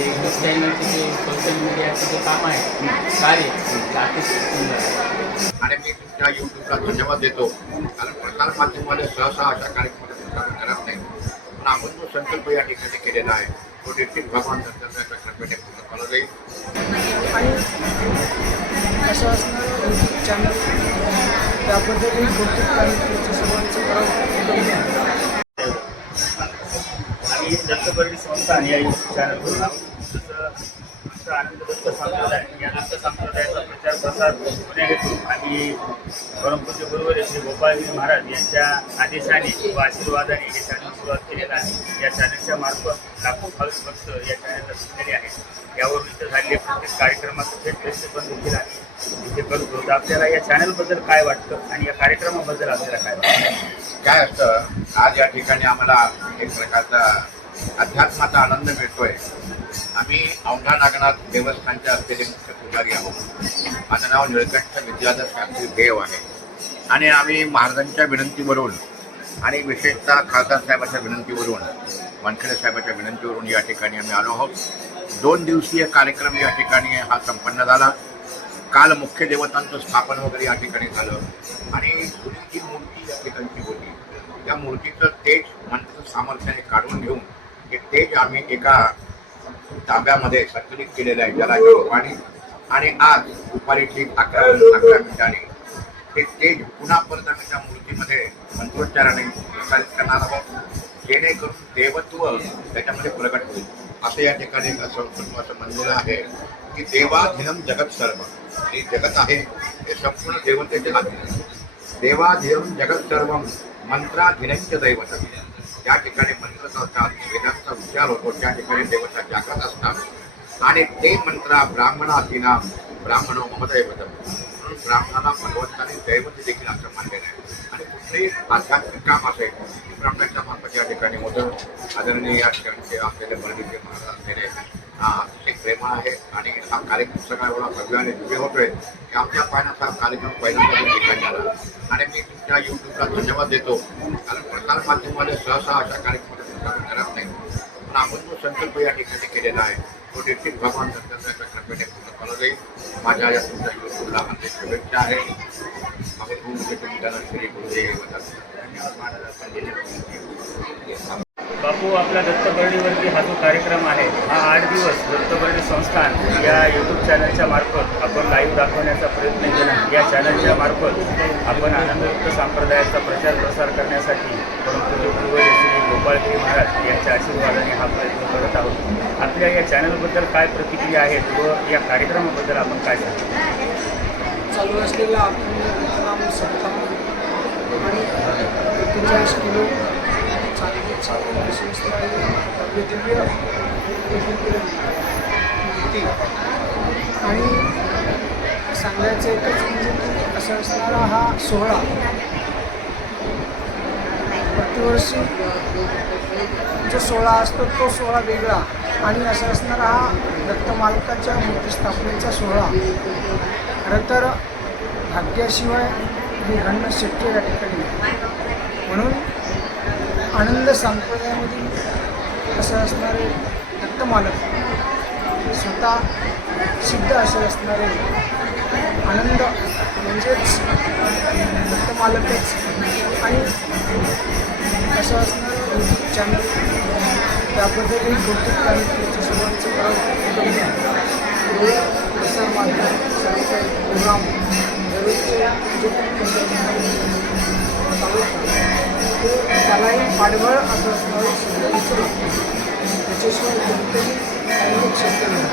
News चॅनलचे जे social मीडियाचे जे काम आहे कार्य ते अतिशय सुंदर आहे. आणि मी तुमच्या यूट्यूबला धन्यवाद देतो. कारण प्रसार माध्यमामध्ये सहसा अशा कार्यक्रमाला प्रसारण करत नाही. पण आपण जो संकल्प या ठिकाणी केलेला आहे तो निश्चित भगवान कृपेने पूर्ण केला जाईल. आणि यूट्यूब चॅनल आणि त्याचं सर्वांचं आणि दत्तपर्णी संस्थान या युट्यूब जसं आमचा आनंद संप्रदाय या दत्त संप्रदायाचा प्रचार प्रसार पुणे आणि परमपूज्य गुरुवर श्री गोपाळजी महाराज यांच्या आदेशाने व आशीर्वादाने हे चॅनल सुरुवात केलेलं आहे या चॅनलच्या मार्फत लाखो भाविक भक्त या चॅनलला सुटलेले आहेत यावरून इथं झालेले प्रत्येक कार्यक्रमाचं थेट प्रक्षेपण देखील आहे इथे करतो तर आपल्याला या चॅनलबद्दल काय वाटतं आणि या कार्यक्रमाबद्दल आपल्याला काय वाटतं काय असतं? आज या ठिकाणी आम्हाला एक प्रकारचा अध्यात्माचा आनंद मिळतोय. आम्ही औंढा नागनाथ देवस्थानच्या असलेले मुख्य पुजारी आहोत. माझं नाव निळकंठ विद्याधर शास्त्री देव आहे. आणि आम्ही महाराजांच्या विनंतीवरून आणि विशेषतः खासदार साहेबांच्या विनंतीवरून वानखेडे साहेबांच्या विनंतीवरून या ठिकाणी आम्ही आलो आहोत. दोन दिवसीय कार्यक्रम या ठिकाणी हा संपन्न झाला. काल मुख्य देवतांचं स्थापन वगैरे या ठिकाणी झालं. आणि गुरुची मूर्ती या ठिकाणची होती त्या मूर्तीचं तेज मंत्र सामर्थ्याने काढून घेऊन हे तेज आम्ही एका ताब्यामध्ये संकलित केलेलं आहे ज्याला पाणी आणि आज दुपारी ठीक अकरा अकरा मिनिटांनी ते तेज पुन्हा परत आम्ही त्या मूर्तीमध्ये मंत्रोच्चाराने प्रसारित करणार आहोत. जेणेकरून देवत्व त्याच्यामध्ये प्रकट होईल. असं या ठिकाणी संपूर्ण असं म्हणलेलं आहे की देवाधिनम जगत सर्व. हे जगत आहे हे संपूर्ण देवतेचे अधीन आहे. देवाधीनम जगत सर्व मंत्राधीनंच दैवत या ठिकाणी मंत्र चालतात उच्चार होतो त्या ठिकाणी देवता जागृत असतात आणि ते मंत्रा ब्राह्मणाधीना ब्राह्मणो ममदैवत म्हणून ब्राह्मणाला भगवंताने दैवत देखील असं मानलेलं आहे आणि कुठलेही आध्यात्मिक काम असेल ब्राह्मणाच्या मार्फत या ठिकाणी होतं आदरणीय या ठिकाणचे असलेले बर्डीचे महाराज असलेले हा अतिशय प्रेम आहे आणि हा कार्यक्रम सगळा एवढा भव्य आणि दिव्य होतोय की आमच्या पाहण्याचा हा कार्यक्रम पहिल्यांदा ठिकाणी आला आणि मी तुमच्या यूट्यूबला धन्यवाद देतो कारण प्रसार माध्यमामध्ये सहसा अशा कार्यक्रमाला संकल्प या ठिकाणी केलेला आहे. तो देखील भगवान दत्तात्रयाच्या कृपेने पूर्ण केला जाईल माझ्या या तुमच्या यूट्यूबला अनेक शुभेच्छा आहे. आपण तुमचे तुमच्या श्री गुरुदेव बापू आपला दत्तबर्डीवरती हा जो कार्यक्रम आहे हा आठ दिवस दत्तबर्डी संस्थान या यूट्यूब चॅनलच्या मार्फत आपण लाईव्ह दाखवण्याचा प्रयत्न केला. या चॅनलच्या मार्फत आपण आनंदयुक्त संप्रदायाचा प्रचार प्रसार करण्यासाठी परंतु गुरुवर श्री गोपाळगिरी महाराज यांच्या आशीर्वादाने हा प्रयत्न करत आहोत. आपल्या या चॅनलबद्दल काय प्रतिक्रिया आहेत व या कार्यक्रमाबद्दल आपण काय सांगतो चालू असलेला आपण सप्ताह आणि एकेचाळीस किलो चांगली चांगली विशेषतः आणि सांगायचं एकच म्हणजे की असं असणारा हा सोहळा प्रतिवर्षी जो सोहळा असतो तो सोहळा वेगळा. आणि असं असणारा हा दत्तमालकाच्या मूर्तीस्थापनेचा मूर्ती स्थापनेचा सोहळा. खरं तर भाग्याशिवाय हे घडणं शक्य या ठिकाणी म्हणून आनंद संप्रदायामध्ये असं असणारे दत्तमालक स्वतः सिद्ध असे असणारे आनंद म्हणजेच फक्त मालकच आणि असं असणारं यूट्यूब चॅनल त्याबद्दलही कौतुक आणि त्याचं सर्वांचं करावं प्रसार माध्यम सर्व प्रोग्राम दररोजचे जे काही चालू त्यालाही पाठबळ असं असणारं सगळ्यांचं. त्याच्याशिवाय कोणतंही शक्य नाही.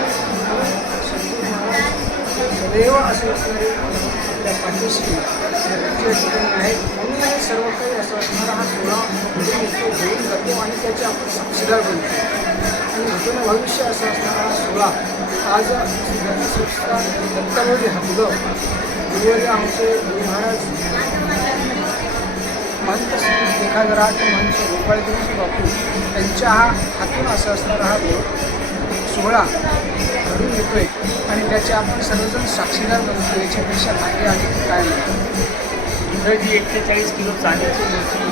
सदैव असं असणारे आपल्या पाठीशी ठिकाणी आहेत म्हणून हे सर्व काही असं असणारा हा सोहळा म्हणजे तो होऊन जातो आणि त्याचे आपण साक्षीदार बनतो आणि घटना भविष्य असं असणारा हा सोहळा आज दत्तसंस्था दत्तावरी हबलं गुरुवारी आमचे गुरु महाराज महंत श्री एखादराट महंत गोपाळदेवजी बापू त्यांच्या हा हातून असं असणारा हा सोहळा घडून येतोय आणि त्याचे आपण सर्वजण साक्षीदार बनतो याच्यापेक्षा भाग्य आणि काय नाही. जी किलो चांदीची मूर्ती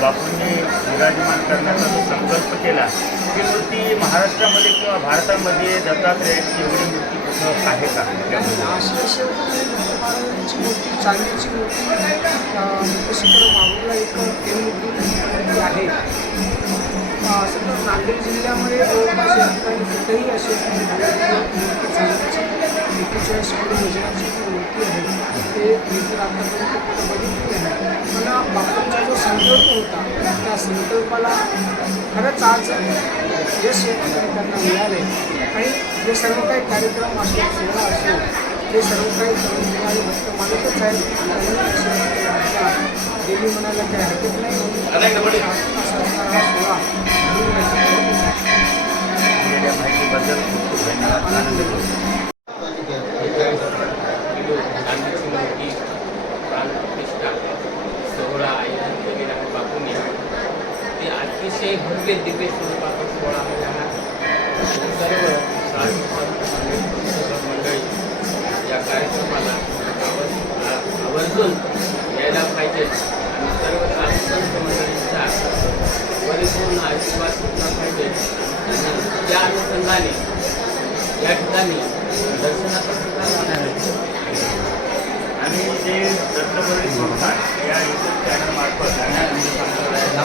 बापूंनी विराजमान करण्याचा जो संकल्प केला ती मूर्ती महाराष्ट्रामध्ये किंवा भारतामध्ये दत्तात्रेयांची एवढी मूर्ती कुठं आहे का? महाराजांची मूर्ती चांदीची मूर्ती माहूरला एक मूर्ती आहे. असं तर नांदेड जिल्ह्यामध्ये ठिकाणी कुठेही चांदीची एकेचाळीस कोटी वजनाची जी मूर्ती आहे ते मी तर आतापर्यंत बघितली नाही पण बापूंचा जो संकल्प होता त्या संकल्पाला खरंच आज यश त्यांना मिळाले आणि जे सर्व काही कार्यक्रम असो सोहळा असो ते सर्व काही मिळाले भक्त मानतच आहेत देवी म्हणायला काही हरकत नाही. असा हा सोहळा घडवून आणण्याचा प्रयत्न आहे. दिलेल्या माहितीबद्दल खूप खूप धन्यवाद आनंद होतो किलो गांधीची मूर्ती प्राणप्रतिष्ठा सोहळा आयोजित केलेला आहे बापूंनी ते अतिशय भव्य दिव्य स्वरूपाचा सोहळा आहे हा सर्व साधू संत मंडळी, सर्व मंडळी या कार्यक्रमाला आवर्जून अनुषंगाने या ठिकाणी दर्शनाचा आणि जे दत्तबळी संस्था या युट्यूब चॅनलमार्फत ज्ञानानंद संप्रदायाचा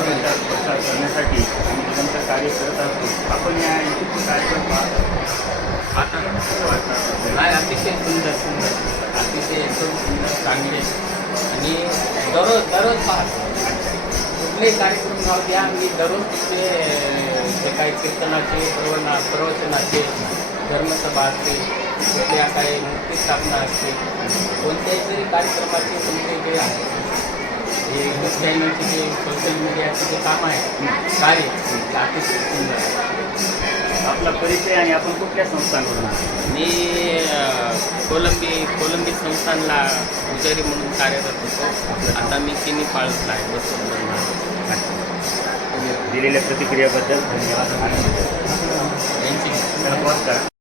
प्रचार करण्यासाठी आम्ही निरंतर कार्य करत असतो. आपण या युट्यूबचे कार्यक्रम पाहत. आता कसं वाटतं? नाही अतिशय सुंदर सुंदर. अतिशय एकदम सुंदर चांगले. आणि दररोज दररोज पाहतो. कुठलेही कार्यक्रम राहू द्या मी दररोज तिथे काही कीर्तनाचे प्रवना प्रवचनाचे धर्मसभा असते कुठल्या काही मुक्ती स्थापना असते कोणत्याही जरी कार्यक्रमाचे तुमचे जे आहे हे न्यूज चॅनलचे जे सोशल मीडियाचे जे काम आहे कार्य ते अतिशय सुंदर आहे. आपला परिचय आणि आपण कुठल्या संस्थांकडून? मी कोलंबी कोलंबी संस्थानला पुजारी म्हणून कार्यरत होतो. आता मी तिन्ही पाळतला आहे बसवून दिलेल्या प्रतिक्रियाबद्दल धन्यवाद आनंद होतो. यांची नमस्कार